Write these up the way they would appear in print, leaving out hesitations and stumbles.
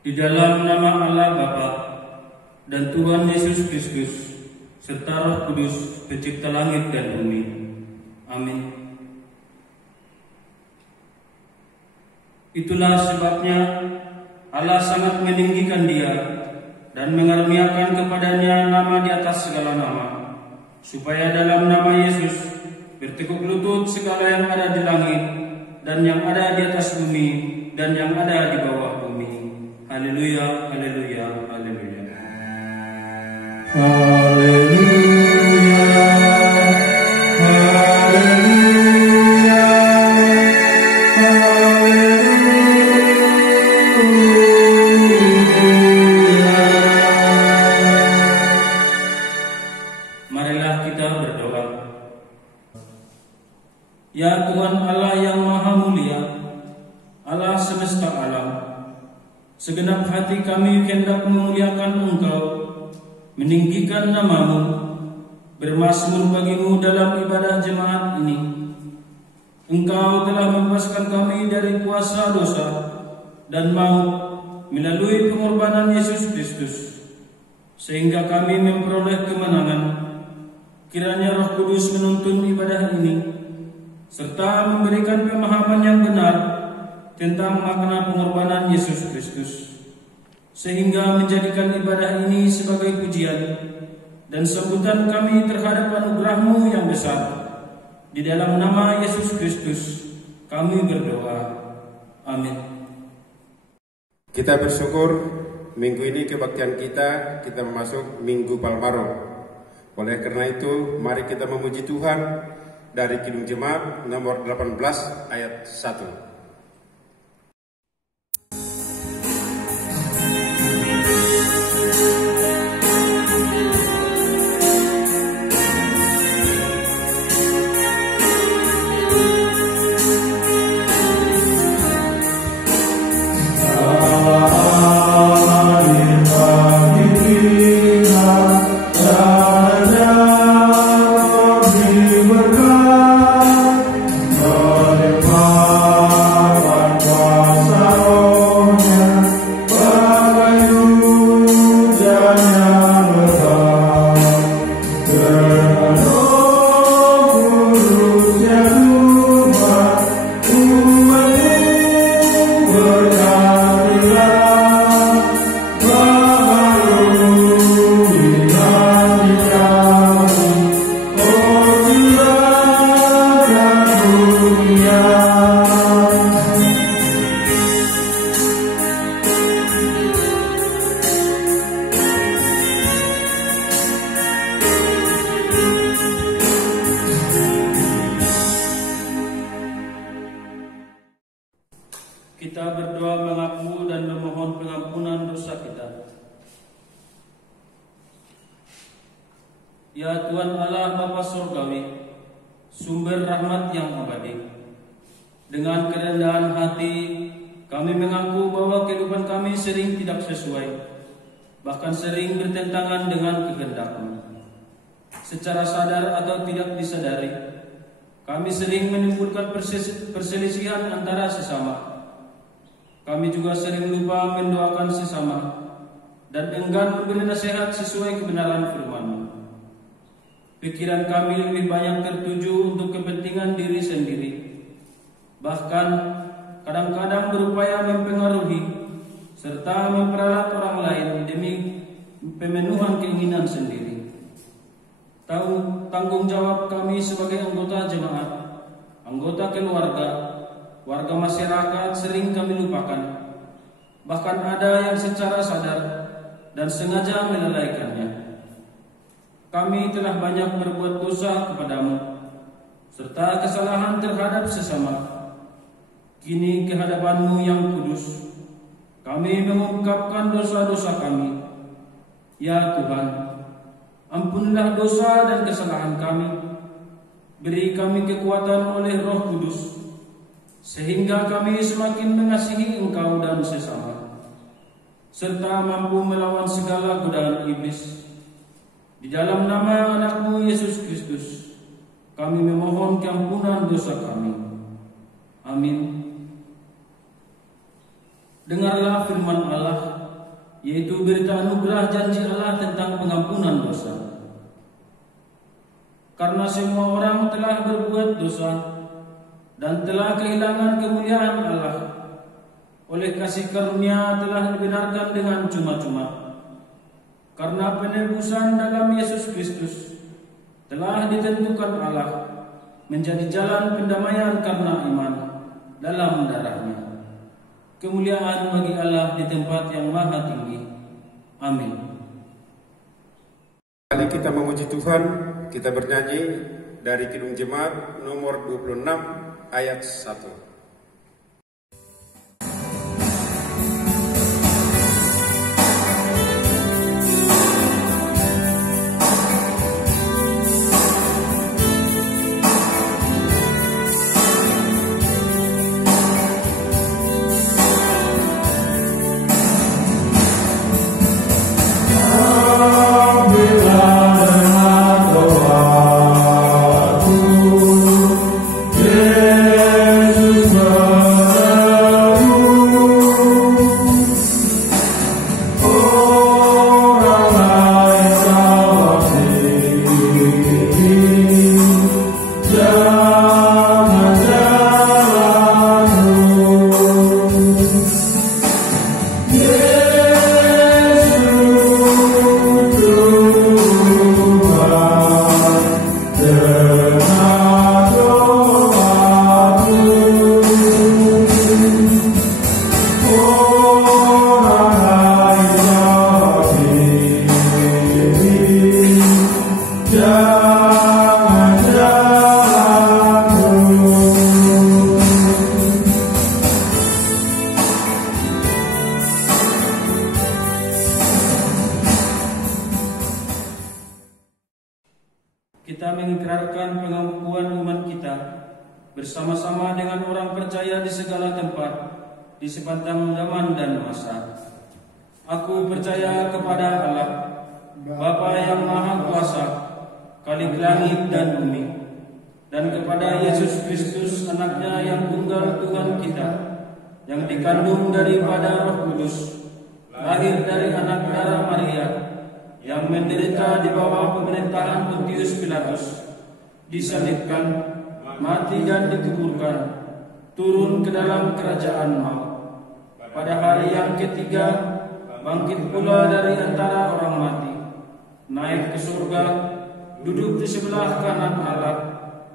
Di dalam nama Allah Bapa dan Tuhan Yesus Kristus serta Roh Kudus, pencipta langit dan bumi. Amin. Itulah sebabnya Allah sangat meninggikan Dia dan mengaruniakan kepadanya nama di atas segala nama, supaya dalam nama Yesus bertekuk lutut segala yang ada di langit dan yang ada di atas bumi dan yang ada di bawah bumi. Haleluya, haleluya, haleluya. Haleluya, haleluya, haleluya. Marilah kita berdoa. Ya Tuhan Allah yang Maha Mulia, Allah semesta alam, segenap hati kami hendak memuliakan Engkau, meninggikan nama-Mu, bermazmur bagi-Mu dalam ibadah jemaat ini. Engkau telah membebaskan kami dari kuasa dosa dan maut melalui pengorbanan Yesus Kristus, sehingga kami memperoleh kemenangan. Kiranya Roh Kudus menuntun ibadah ini, serta memberikan pemahaman yang benar tentang makna pengorbanan Yesus Kristus, sehingga menjadikan ibadah ini sebagai pujian dan sambutan kami terhadap anugerah-Mu yang besar. Di dalam nama Yesus Kristus kami berdoa. Amin. Kita bersyukur minggu ini kebaktian kita masuk Minggu Palmarum. Oleh karena itu, mari kita memuji Tuhan dari Kidung Jemaat nomor 18 ayat 1. Kita berdoa mengaku dan memohon pengampunan dosa kita. Ya Tuhan Allah Bapa Surgawi, sumber rahmat yang abadi, dengan kerendahan hati kami mengaku bahwa kehidupan kami sering tidak sesuai, bahkan sering bertentangan dengan kehendak-Mu. Secara sadar atau tidak disadari, kami sering menimbulkan perselisihan antara sesama. Kami juga sering lupa mendoakan sesama dan enggan memberi nasihat sesuai kebenaran firman-Mu. Pikiran kami lebih banyak tertuju untuk kepentingan diri sendiri, bahkan kadang-kadang berupaya mempengaruhi serta memperalat orang lain demi pemenuhan keinginan sendiri. Tanggung jawab kami sebagai anggota jemaat, anggota keluarga, warga masyarakat sering kami lupakan. Bahkan ada yang secara sadar dan sengaja melalaikannya. Kami telah banyak berbuat dosa kepadamu, serta kesalahan terhadap sesama. Kini kehadapan-Mu yang kudus, kami mengungkapkan dosa-dosa kami. Ya Tuhan, ampunilah dosa dan kesalahan kami. Beri kami kekuatan oleh Roh Kudus, sehingga kami semakin mengasihi Engkau dan sesama, serta mampu melawan segala godaan iblis. Di dalam nama anak-Mu Yesus Kristus, kami memohon keampunan dosa kami. Amin. Dengarlah firman Allah, yaitu berita anugerah janji Allah tentang pengampunan dosa. Karena semua orang telah berbuat dosa dan telah kehilangan kemuliaan Allah, oleh kasih karunia telah dibenarkan dengan cuma-cuma. Karena penebusan dalam Yesus Kristus telah ditentukan Allah menjadi jalan pendamaian karena iman dalam darahnya. Kemuliaan bagi Allah di tempat yang maha tinggi. Amin. Kali kita memuji Tuhan, kita bernyanyi dari Kidung Jemaat nomor 26 ayat 1. Kita mengikrarkan pengakuan iman kita bersama-sama dengan orang percaya di segala tempat, di sepanjang zaman dan masa. Aku percaya kepada Allah, Bapa yang Maha Kuasa, Khalik langit dan bumi, dan kepada Yesus Kristus, Anaknya yang tunggal Tuhan kita, yang dikandung daripada Roh Kudus, lahir dari anak darah Maria, yang menderita di bawah pemerintahan Pontius Pilatus, disalibkan, mati dan dikuburkan, turun ke dalam kerajaan maut. Pada hari yang ketiga, bangkit pula dari antara orang mati, naik ke surga, duduk di sebelah kanan Allah,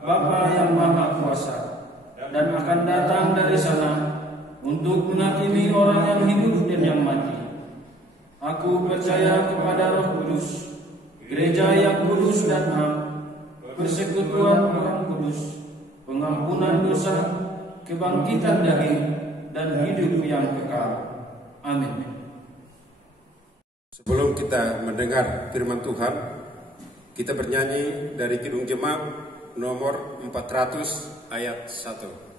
Bapa yang Maha Kuasa, dan akan datang dari sana untuk menghakimi orang yang hidup dan yang mati. Aku percaya kepada Roh Kudus, gereja yang kudus dan am, persekutuan orang kudus, pengampunan dosa, kebangkitan dari dan hidup yang kekal. Amin. Sebelum kita mendengar firman Tuhan, kita bernyanyi dari Kidung Jemaat nomor 400 ayat 1.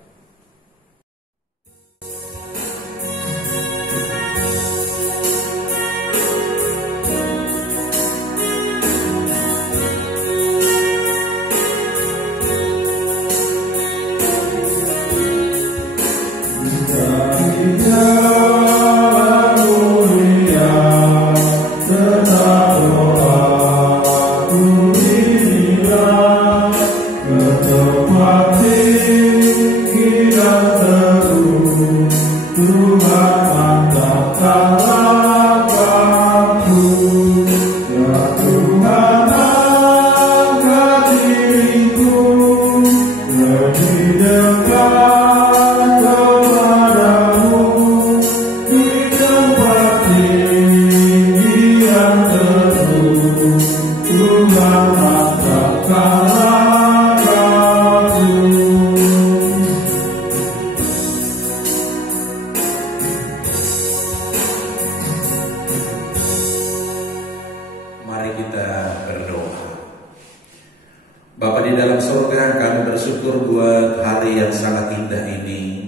Bapa di dalam surga, kami bersyukur buat hari yang sangat indah ini.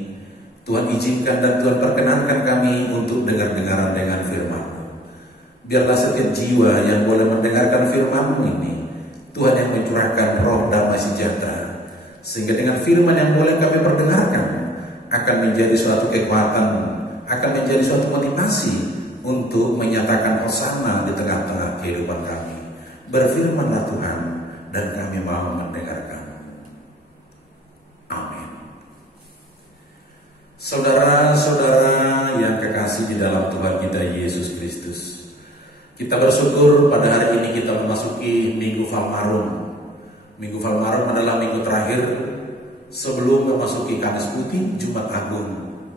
Tuhan izinkan dan Tuhan perkenankan kami untuk dengar-dengaran dengan firman-Mu. Biarlah setiap jiwa yang boleh mendengarkan firman-Mu ini, Tuhan yang mencurahkan roh damai sejahtera, sehingga dengan firman yang boleh kami perdengarkan akan menjadi suatu kekuatan, akan menjadi suatu motivasi untuk menyatakan hosana di tengah-tengah kehidupan kami. Berfirmanlah Tuhan, dan kami mau mendengarkan. Amin. Saudara-saudara yang kekasih di dalam Tuhan kita Yesus Kristus, kita bersyukur pada hari ini kita memasuki Minggu Falmarum. Minggu Falmarum adalah minggu terakhir sebelum memasuki Kamis Putih, Jumat Agung,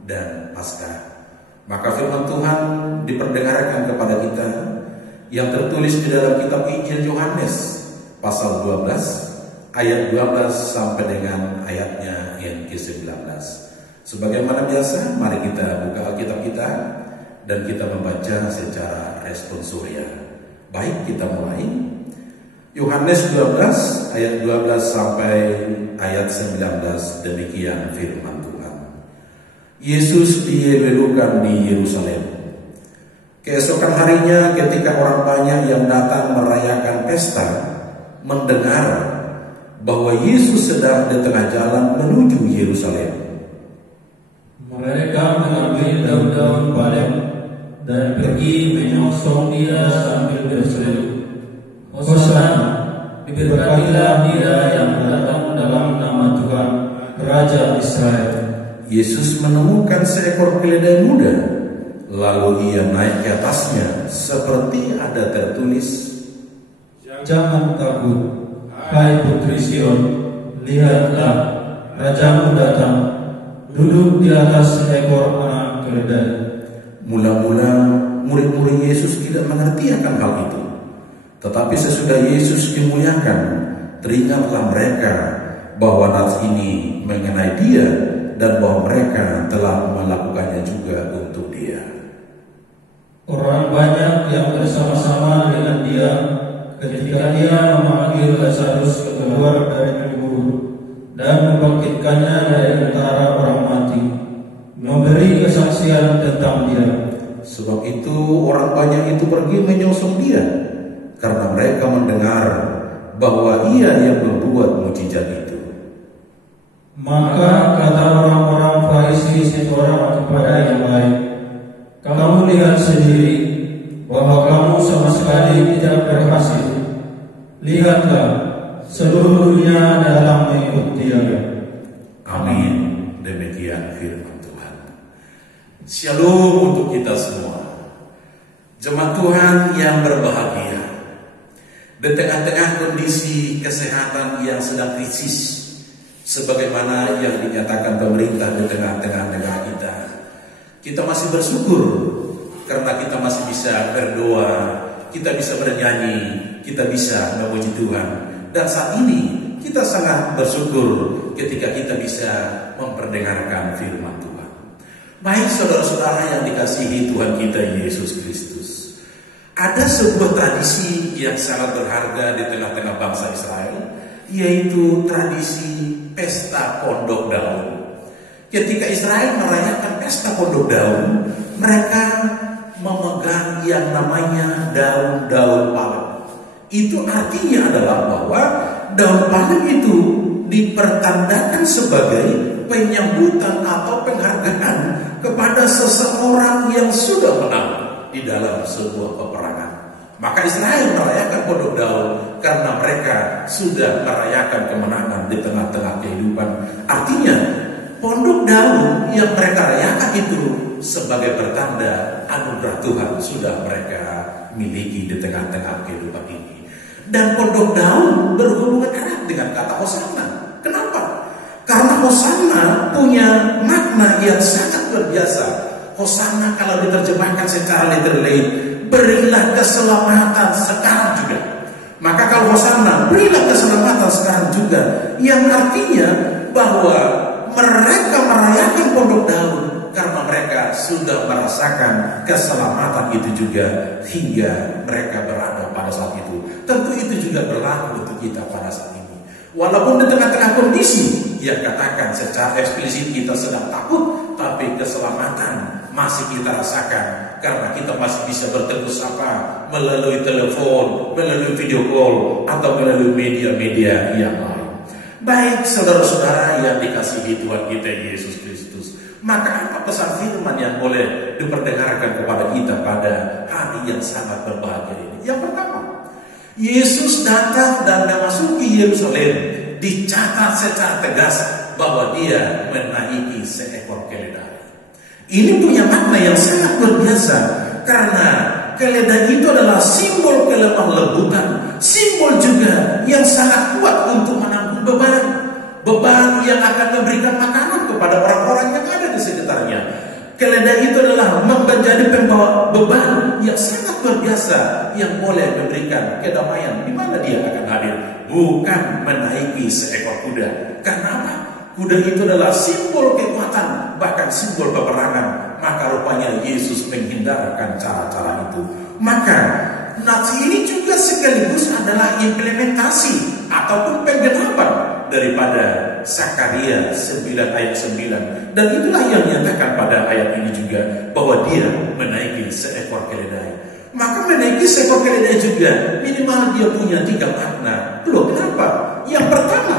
dan Paskah. Maka firman Tuhan diperdengarkan kepada kita yang tertulis di dalam kitab Injil Yohanes pasal 12 ayat 12 sampai dengan ayatnya yang ke-19. Sebagaimana biasa, mari kita buka Alkitab kita dan kita membaca secara responsoria. Baik, kita mulai. Yohanes 12 ayat 12 sampai ayat 19, demikian firman Tuhan. Yesus diewelukan di Yerusalem. Keesokan harinya ketika orang banyak yang datang merayakan pesta mendengar bahwa Yesus sedang di tengah jalan menuju Yerusalem, mereka mengambil daun-daun palem dan pergi menyongsong Dia sambil berseru, Hosana, diberkatilah Dia yang datang dalam nama Tuhan, Raja Israel. Yesus menemukan seekor keledai muda, lalu Ia naik ke atasnya, seperti ada tertulis, Jangan takut, hai putri Sion, lihatlah, Rajamu datang, duduk di atas seekor anak keledai. Mula-mula murid-murid Yesus tidak mengerti akan hal itu. Tetapi sesudah Yesus dimuliakan, teringatlah mereka bahwa nas ini mengenai Dia dan bahwa mereka telah melakukannya juga untuk Dia. Orang banyak yang bersama-sama dengan Dia ketika Dia memanggil Lazarus keluar dari kubur dan membangkitkannya dari antara orang mati, memberi kesaksian tentang Dia. Sebab itu orang banyak itu pergi menyongsong Dia, karena mereka mendengar bahwa Ia yang membuat mukjizat itu. Maka kata orang-orang Farisi seorang kepada yang lain, kamu lihat sendiri bahwa kamu sama sekali tidak berhasil. Lihatlah, seluruh dunia dalam mengikut Dia. Amin. Demikian firman Tuhan. Shalom untuk kita semua. Jemaat Tuhan yang berbahagia, di tengah-tengah kondisi kesehatan yang sedang krisis, sebagaimana yang dinyatakan pemerintah di tengah-tengah negara kita masih bersyukur karena kita masih bisa berdoa, kita bisa bernyanyi, kita bisa memuji Tuhan. Dan saat ini kita sangat bersyukur ketika kita bisa memperdengarkan firman Tuhan. Baik saudara-saudara yang dikasihi Tuhan kita Yesus Kristus, ada sebuah tradisi yang sangat berharga di tengah-tengah bangsa Israel, yaitu tradisi pesta pondok daun. Ketika Israel merayakan pesta pondok daun, mereka memegang yang namanya daun-daun palem. Itu artinya adalah bahwa daun palem itu dipertandakan sebagai penyambutan atau penghargaan kepada seseorang yang sudah menang di dalam sebuah peperangan. Maka Israel merayakan pondok daun karena mereka sudah merayakan kemenangan di tengah-tengah kehidupan. Artinya pondok daun yang mereka rayakan itu sebagai pertanda anugerah Tuhan sudah mereka miliki di tengah-tengah kehidupan ini. Dan pondok daun berhubungan erat dengan kata Hosana. Kenapa? Karena Hosana punya makna yang sangat luar biasa. Hosana kalau diterjemahkan secara literal, berilah keselamatan sekarang juga. Maka kalau Hosana, berilah keselamatan sekarang juga, yang artinya bahwa mereka merayakan pondok daun karena mereka sudah merasakan keselamatan itu juga hingga mereka berada pada saat itu. Tentu itu juga berlaku untuk kita pada saat ini. Walaupun di tengah-tengah kondisi yang katakan secara eksplisit kita sedang takut, tapi keselamatan masih kita rasakan karena kita masih bisa bertemu sapa melalui telepon, melalui video call, atau melalui media-media yang lain. Baik saudara-saudara yang dikasihi Tuhan kita Yesus Kristus, maka apa pesan firman yang boleh diperdengarkan kepada kita pada hari yang sangat berbahagia ini? Yang pertama, Yesus datang dan memasuki Yerusalem, dicatat secara tegas bahwa dia menaiki seekor keledai. Ini punya makna yang sangat luar biasa, karena keledai itu adalah simbol kelemah lembutan, simbol juga yang sangat kuat untuk menanggung beban yang akan memberikan makanan kepada orang-orang yang ada di sekitarnya. Keledai itu adalah menjadi pembawa beban yang sangat luar biasa yang boleh memberikan kedamaian. Di mana dia akan hadir? Bukan menaiki seekor kuda. Karena apa? Kuda itu adalah simbol kekuatan, bahkan simbol peperangan. Maka rupanya Yesus menghindarkan cara-cara itu. Maka nasi ini juga sekaligus adalah implementasi ataupun penggenapan daripada Zakaria 9 ayat 9. Dan itulah yang dinyatakan pada ayat ini juga, bahwa dia menaiki seekor keledai. Maka menaiki seekor keledai juga minimal dia punya 3 makna. Loh, kenapa? Yang pertama,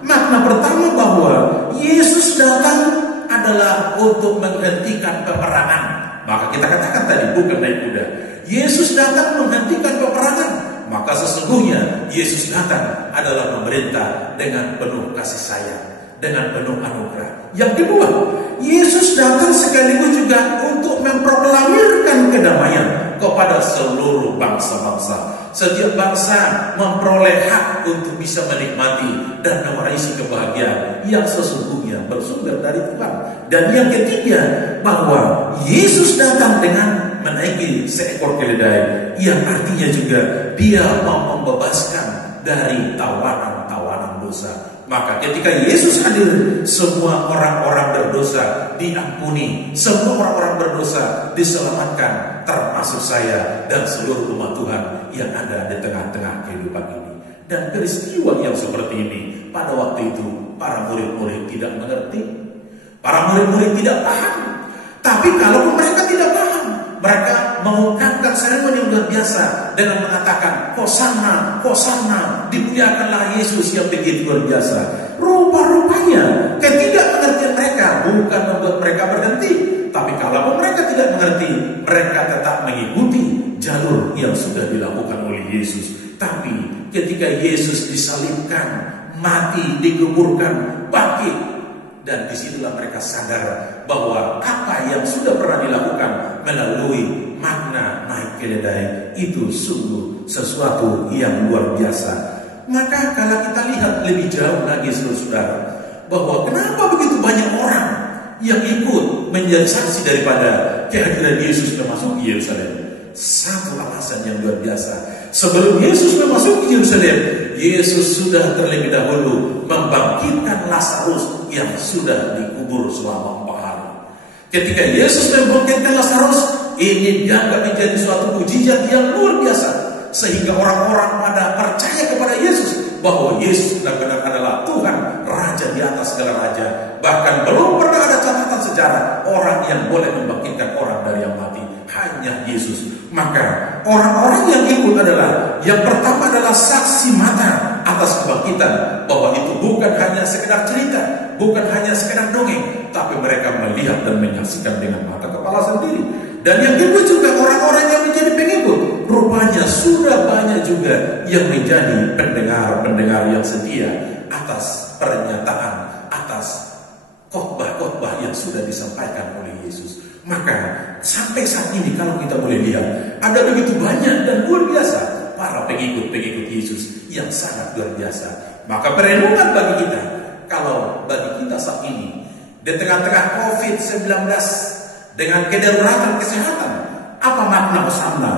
makna pertama bahwa Yesus datang adalah untuk menghentikan peperangan. Maka kita katakan tadi, bukan naik kuda. Yesus datang menghentikan peperangan. Maka sesungguhnya Yesus datang adalah memerintah dengan penuh kasih sayang, dengan penuh anugerah. Yang kedua, Yesus datang sekaligus juga untuk memproklamirkan kedamaian kepada seluruh bangsa-bangsa. Setiap bangsa memperoleh hak untuk bisa menikmati dan mewarisi kebahagiaan yang sesungguhnya bersumber dari Tuhan. Dan yang ketiga, bahwa Yesus datang dengan menaiki seekor keledai, yang artinya juga dia mau membebaskan dari tawanan-tawanan dosa. Maka ketika Yesus hadir, semua orang-orang berdosa diampuni, semua orang-orang berdosa diselamatkan, termasuk saya dan seluruh umat Tuhan yang ada di tengah-tengah kehidupan ini. Dan peristiwa yang seperti ini, pada waktu itu para murid-murid tidak mengerti, para murid-murid tidak paham. Tapi kalau mereka tidak paham, mereka mengungkapkan seremoni yang luar biasa dengan mengatakan, Hosanna, Hosanna, dimuliakanlah Yesus yang begitu luar biasa. Rupa-rupanya ketidakmengertian mereka bukan membuat mereka berhenti, tapi kalau mereka tidak mengerti, mereka tetap mengikuti jalur yang sudah dilakukan oleh Yesus. Tapi ketika Yesus disalibkan, mati, dikuburkan, bangkit, dan disitulah mereka sadar bahwa apa yang sudah pernah dilakukan melalui makna naik keledai itu sungguh sesuatu yang luar biasa. Maka kalau kita lihat lebih jauh lagi saudara, bahwa kenapa begitu banyak orang yang ikut menjadi saksi daripada kehadiran Yesus memasuki Yerusalem? Satu alasan yang luar biasa. Sebelum Yesus memasuki Yerusalem, Yesus sudah terlebih dahulu membangkitkan Lazarus yang sudah dikubur selama 4 hari. Ketika Yesus membangkitkan Lazarus, ini dianggap menjadi suatu mukjizat yang luar biasa, sehingga orang-orang pada percaya kepada Yesus bahwa Yesus benar-benar adalah Tuhan, Raja di atas segala raja. Bahkan belum pernah ada catatan sejarah orang yang boleh membangkitkan orang dari yang mati, hanya Yesus. Maka orang-orang yang ikut adalah, yang pertama adalah saksi mata atas kebangkitan, bahwa itu bukan hanya sekedar cerita, bukan hanya sekedar dongeng, tapi mereka melihat dan menyaksikan dengan mata kepala sendiri. Dan yang kedua juga orang-orang yang menjadi pengikut, rupanya sudah banyak juga yang menjadi pendengar-pendengar yang setia atas pernyataan, atas khotbah-khotbah yang sudah disampaikan oleh Yesus. Maka sampai saat ini kalau kita boleh lihat, ada begitu banyak dan luar biasa para pengikut-pengikut Yesus yang sangat luar biasa. Maka perenungan bagi kita, kalau bagi kita saat ini di tengah-tengah COVID-19 dengan kedaruratan kesehatan, apa makna Hosanna?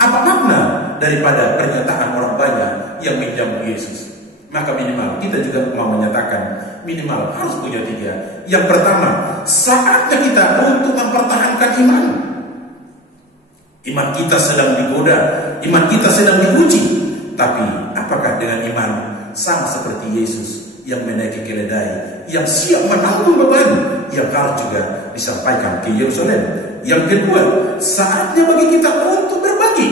Apa makna daripada pernyataan orang banyak yang menyambut Yesus? Maka minimal kita juga mau menyatakan, minimal harus punya 3. Yang pertama, saatnya kita untuk mempertahankan iman. Iman kita sedang digoda, iman kita sedang diuji. Tapi apakah dengan iman sama seperti Yesus yang menaiki keledai, yang siap menanggung beban yang harus juga disampaikan ke Yerusalem? Yang kedua, saatnya bagi kita untuk berbagi.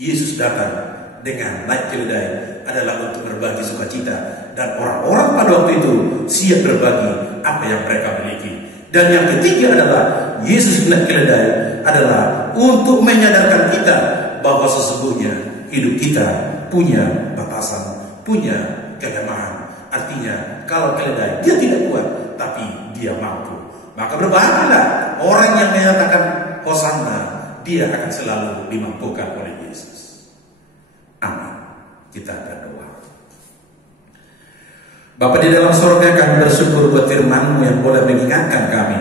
Yesus datang dengan naik keledai adalah untuk berbagi sukacita dan orang-orang pada waktu itu siap berbagi apa yang mereka miliki. Dan yang ketiga adalah Yesus melihat keledai adalah untuk menyadarkan kita bahwa sesungguhnya hidup kita punya batasan, punya kelemahan. Artinya kalau keledai dia tidak kuat, tapi dia mampu. Maka berbahagialah orang yang menyatakan Hosana, dia akan selalu dimampukan oleh Yesus. Amin. Kita berdoa. Bapa di dalam surga, kami bersyukur buat firman-Mu yang boleh mengingatkan kami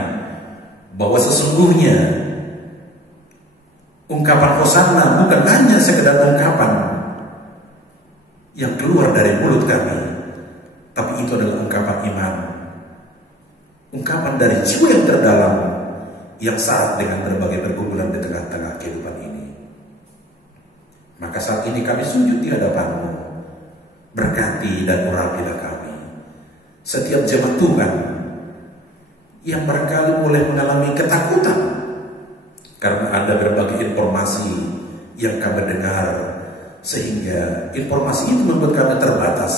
bahwa sesungguhnya ungkapan Hosana bukan hanya sekedar ungkapan yang keluar dari mulut kami, tapi itu adalah ungkapan iman, ungkapan dari jiwa yang terdalam yang syarat dengan berbagai pergumulan di tengah-tengah kehidupan ini. Maka saat ini kami sujud di hadapan-Mu, berkati dan urapilah kami. Setiap jemaat Tuhan yang barangkali mulai mengalami ketakutan karena ada berbagai informasi yang kami dengar, sehingga informasi itu membuat kami terbatas.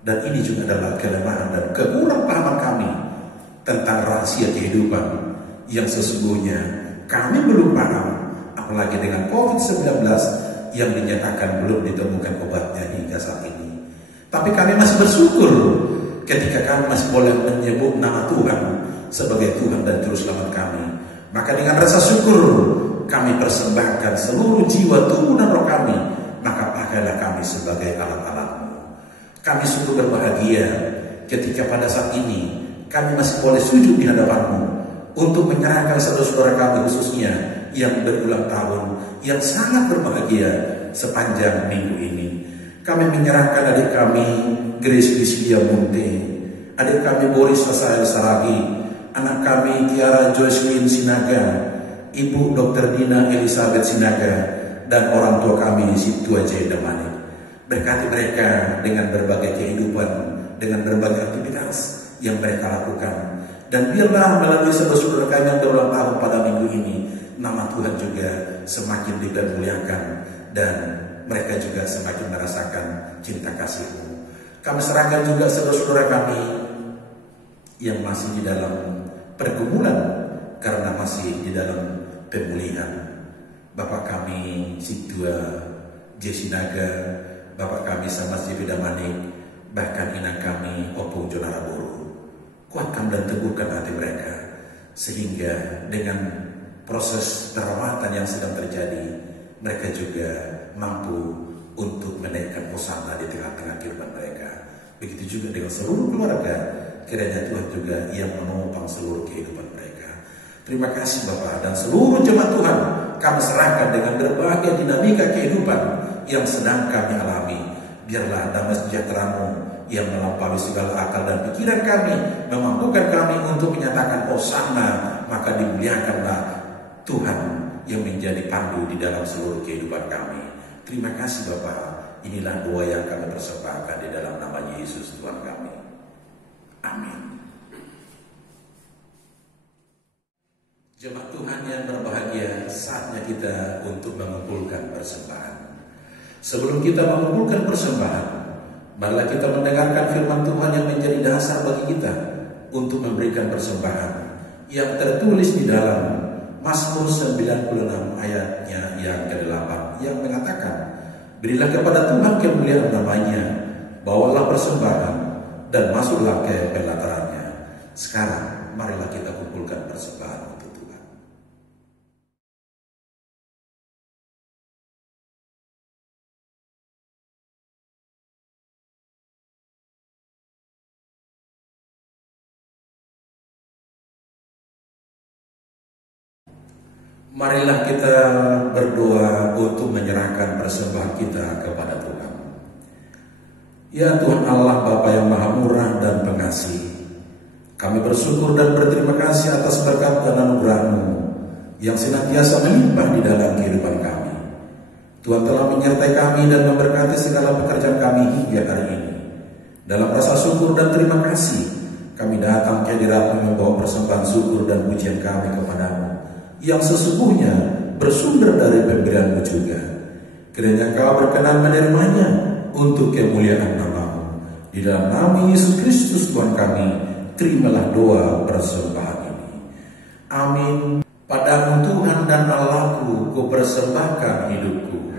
Dan ini juga adalah kelemahan dan kekurangpahaman kami tentang rahasia kehidupan yang sesungguhnya kami belum paham, apalagi dengan COVID-19 yang dinyatakan belum ditemukan obatnya hingga saat ini. Tapi kami masih bersyukur ketika kami masih boleh menyebut nama Tuhan sebagai Tuhan dan Juru Selamat kami. Maka dengan rasa syukur kami persembahkan seluruh jiwa, tubuh dan roh kami. Maka pakailah kami sebagai alat-alat-Mu. Kami sungguh berbahagia ketika pada saat ini kami masih boleh sujud di hadapan-Mu untuk menyerahkan saudara-saudara kami khususnya yang berulang tahun, yang sangat berbahagia sepanjang minggu ini. Kami menyerahkan adik kami Grace Lisbia Munte, adik kami Boris Rasael Saragi, anak kami Tiara Jocelyn Sinaga, Ibu Dr. Dina Elizabeth Sinaga, dan orang tua kami Situa Jaya Damani. Berkati mereka dengan berbagai kehidupan, dengan berbagai aktivitas yang mereka lakukan. Dan biarlah melalui saudara-saudara kami yang berulang tahun pada minggu ini, nama Tuhan juga semakin dimuliakan dan mereka juga semakin merasakan cinta kasih-Mu. Kami serahkan juga saudara-saudara kami yang masih di dalam pergumulan karena masih di dalam pemulihan. Bapak kami Situa Jesinaga, Bapak kami Samas Jepidamanik, bahkan inang kami Opung Jonaraburu. Kuatkan dan teguhkan hati mereka, sehingga dengan proses perawatan yang sedang terjadi, mereka juga mampu untuk menaikkan Hosana di tengah-tengah kehidupan mereka. Begitu juga dengan seluruh keluarga, kiranya Tuhan juga yang menopang seluruh kehidupan mereka. Terima kasih Bapak, dan seluruh jemaat Tuhan kami serahkan dengan berbagai dinamika kehidupan yang sedang kami alami. Biarlah damai sejahtera-Mu yang melampaui segala akal dan pikiran kami memampukan kami untuk menyatakan Hosana, maka dimuliakanlah Tuhan yang menjadi pandu di dalam seluruh kehidupan kami. Terima kasih Bapak. Inilah doa yang kami persembahkan di dalam nama Yesus Tuhan kami. Amin. Jemaat Tuhan yang berbahagia, saatnya kita untuk mengumpulkan persembahan. Sebelum kita mengumpulkan persembahan, marilah kita mendengarkan firman Tuhan yang menjadi dasar bagi kita untuk memberikan persembahan, yang tertulis di dalam Mazmur 96 ayatnya yang ke-8 yang mengatakan, berilah kepada Tuhan kemuliaan namanya, bawalah persembahan dan masuklah ke pelatarannya. Sekarang marilah kita kumpulkan persembahan untuk Tuhan. Marilah kita berdoa untuk menyerahkan persembahan kita kepada Tuhan. Ya Tuhan Allah Bapa yang Maha Murah dan Pengasih, kami bersyukur dan berterima kasih atas berkat dan anugerah-Mu yang senantiasa melimpah di dalam kehidupan kami. Tuhan telah menyertai kami dan memberkati segala pekerjaan kami hingga hari ini. Dalam rasa syukur dan terima kasih, kami datang ke hadirat-Mu membawa persembahan syukur dan pujian kami kepada-Mu yang sesungguhnya bersumber dari pemberian-Mu juga. Kiranya Engkau berkenan menerimanya untuk kemuliaan nama-Mu. Di dalam nama Yesus Kristus Tuhan kami, terimalah doa persembahan ini. Amin. Padamu Tuhan dan Allahku, ku persembahkan hidupku.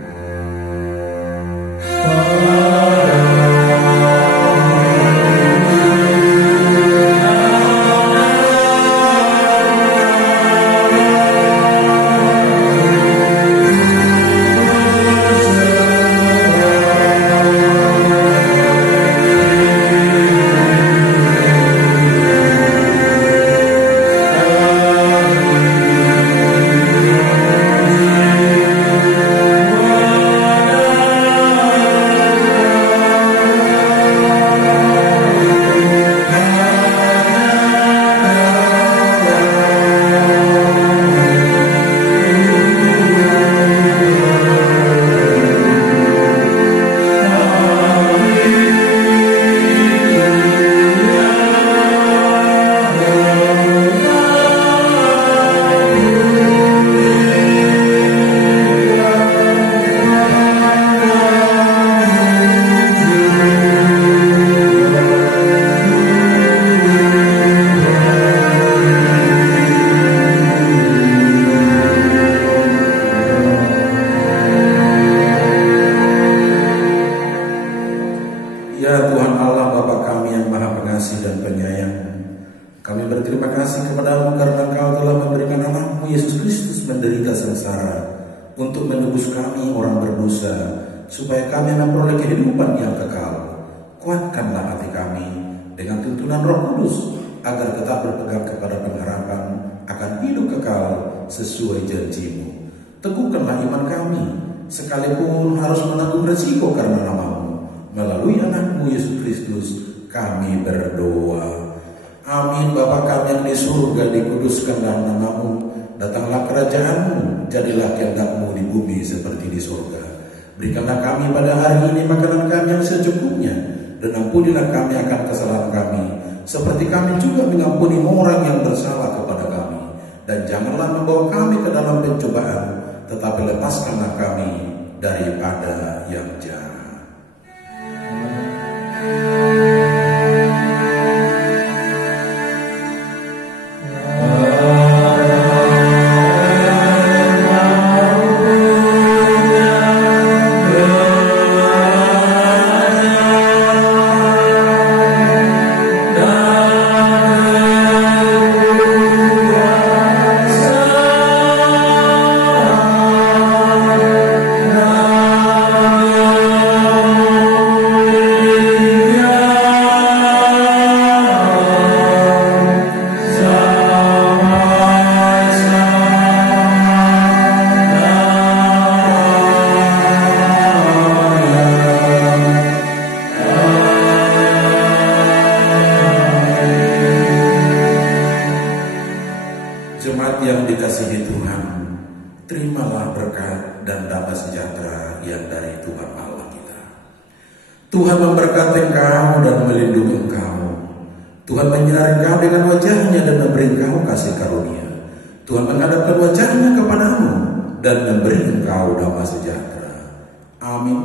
Ya Tuhan Allah Bapa kami yang Maha Pengasih dan Penyayang, kami berterima kasih kepada-Mu karena Engkau telah memberikan anak-Mu Yesus Kristus menderita sengsara untuk menebus kami orang berdosa, supaya kami memperoleh kehidupan yang kekal. Kuatkanlah hati kami dengan tuntunan Roh Kudus, agar tetap berpegang kepada pengharapan akan hidup kekal sesuai janji-Mu. Teguhkanlah iman kami, sekalipun harus menanggung resiko karena nama-Mu. Melalui anak-Mu Yesus Kristus kami berdoa. Amin. Bapa kami yang di surga, dikuduskanlah nama-Mu, datanglah kerajaan-Mu, jadilah kehendak-Mu di bumi seperti di surga. Berikanlah kami pada hari ini makanan kami yang secukupnya, dan ampunilah kami akan kesalahan kami, seperti kami juga mengampuni orang yang bersalah kepada kami. Dan janganlah membawa kami ke dalam pencobaan, tetapi lepaskanlah kami daripada yang jahat. Jemaat yang dikasihi Tuhan, terimalah berkat dan damai sejahtera yang dari Tuhan Allah kita. Tuhan memberkati engkau dan melindungi engkau. Tuhan menyinari engkau dengan wajah-Nya dan memberi engkau kasih karunia. Tuhan menghadapkan wajah-Nya kepadamu dan memberi engkau damai sejahtera. Amin.